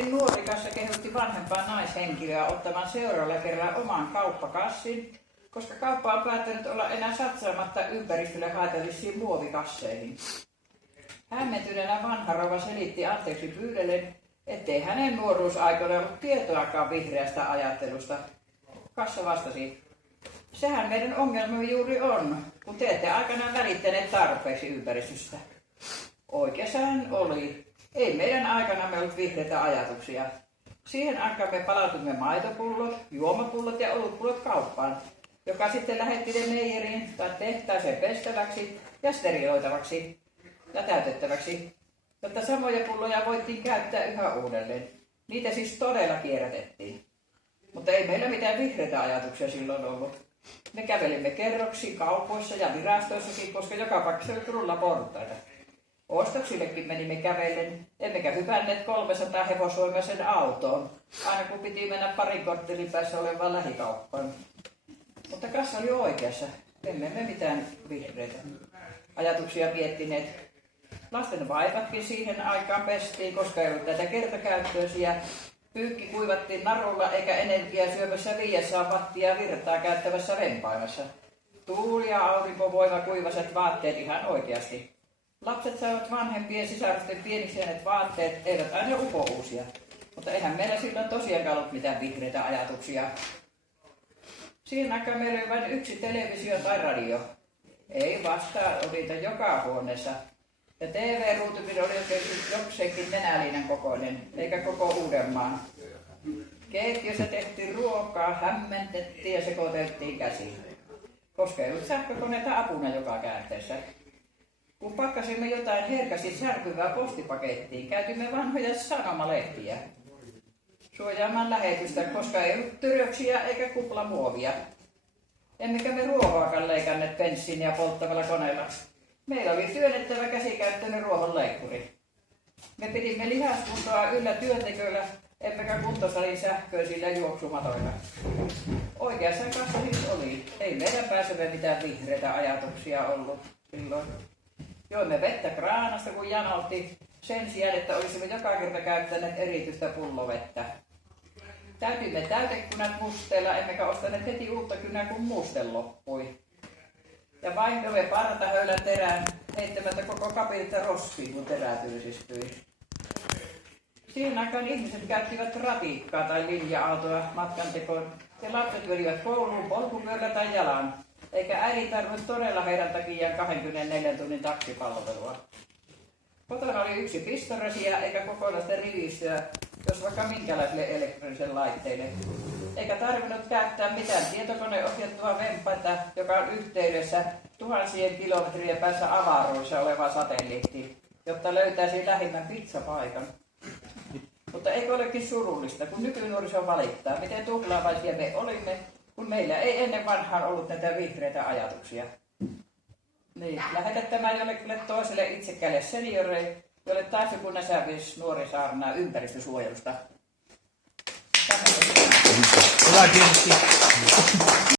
Äitien nuorikassa kehotti vanhempaa naishenkilöä ottamaan seuraavalla kerralla oman kauppakassin, koska kauppa on päättänyt olla enää satsaamatta ympäristölle haitallisiin muovikasseihin. Hämmentyneenä vanha rouva selitti anteeksi pyydellen, ettei hänen nuoruusaikoina ollut tietoakaan vihreästä ajattelusta. Kassa vastasi, sehän meidän ongelmamme juuri on, kun te ette aikanaan välittäneet tarpeeksi ympäristöstä. Oikeassa hän oli. Ei meidän aikanamme ollut vihreitä ajatuksia. Siihen aikaan me palautimme maitopullot, juomapullot ja olutpullot kauppaan, joka sitten lähetti ne meijeriin tai tehtaaseen pestäväksi ja steriloitavaksi ja täytettäväksi, jotta samoja pulloja voitiin käyttää yhä uudelleen. Niitä siis todella kierrätettiin. Mutta ei meillä mitään vihreitä ajatuksia silloin ollut. Me kävelimme kerroksiin kaupoissa ja virastoissakin, koska joka paikassa oli rullaportaita. Ostoksillekin menimme kävellen, emmekä hypänneet 300 hevosvoimaisen autoon, aina kun piti mennä parin korttelin päässä olevaan lähikauppaan. Mutta kassa oli oikeassa, emme me mitään vihreitä ajatuksia miettineet. Lasten vaivatkin siihen aikaan pestiin, koska ei ollut tätä kertakäyttöisiä. Pyykki kuivattiin narulla eikä energiaa syömässä 500 wattia virtaa käyttävässä vempaimessa. Tuuli ja aurinkovoima kuivaset vaatteet ihan oikeasti. Lapset saivat vanhempien sisarusten pieniksi jääneet vaatteet, eivät aina upouusia. Mutta eihän meillä silloin tosiaankaan ollut mitään vihreitä ajatuksia. Siihen aikaan meillä oli vain yksi televisio tai radio. Ei vastaan, oli niitä joka huoneessa. Ja TV-ruutukin oli jokseenkin nenäliinan kokoinen, eikä koko Uudenmaan. Keittiössä tehtiin ruokaa, hämmentettiin ja sekoiteltiin käsiin. Koska ei ollut sähkökoneita apuna joka käänteessä. Kun pakkasimme jotain herkästi särkyvää postipakettiin, käytimme vanhoja sanomalehtiä suojaamaan lähetystä, koska ei ollut tyröksiä eikä kuplamuovia. Emmekä me ruohoakaan leikanneet bensiiniä polttavalla koneella. Meillä oli työnnettävä käsikäyttöinen ruohonleikkuri. Me pidimme lihaskuntoa yllä työntekijöillä, emmekä kuntosalin sähköisillä juoksumatoilla. Oikeassa kanssa siis oli. Ei meidän pääsemme mitään vihreitä ajatuksia ollut silloin. Joimme vettä kraanasta, kun janolti, sen sijaan, että olisimme joka kerta käyttäneet erityistä pullovettä. Täytimme täytekynät musteella, emmekä ostaneet heti uutta kynää, kun muste loppui. Ja vaihdoimme partahöylän terään, heittämättä koko kapilta roskiin, kun terä tyysistyi. Siihen aikaan ihmiset käyttivät ratikkaa tai linja-autoa matkantekoon, ja lapset menivät kouluun polkupyörällä tai jalan. Eikä äidin tarvinnut todella heidän takiaan 24 tunnin taksipalvelua. Kotona oli yksi pistorasia eikä kokonaista rivistöä, jos vaikka minkälaisille elektroniselle laitteille. Eikä tarvinnut käyttää mitään tietokoneohjattua vempainta, joka on yhteydessä tuhansien kilometrien päässä avaruudessa oleva satelliitti, jotta löytäisi lähimmän pizzapaikan. Mutta eikö olekin surullista, kun nykynuoriso valittaa, miten tuhlaavaisia me olimme, kun meillä ei ennen vanhaan ollut näitä vihreitä ajatuksia. Niin, lähetä tämä jollekulle toiselle itsekkäille senioreille, jolle taas joku näsävis nuori saarnaa ympäristösuojelusta. Hyvä, kiitos.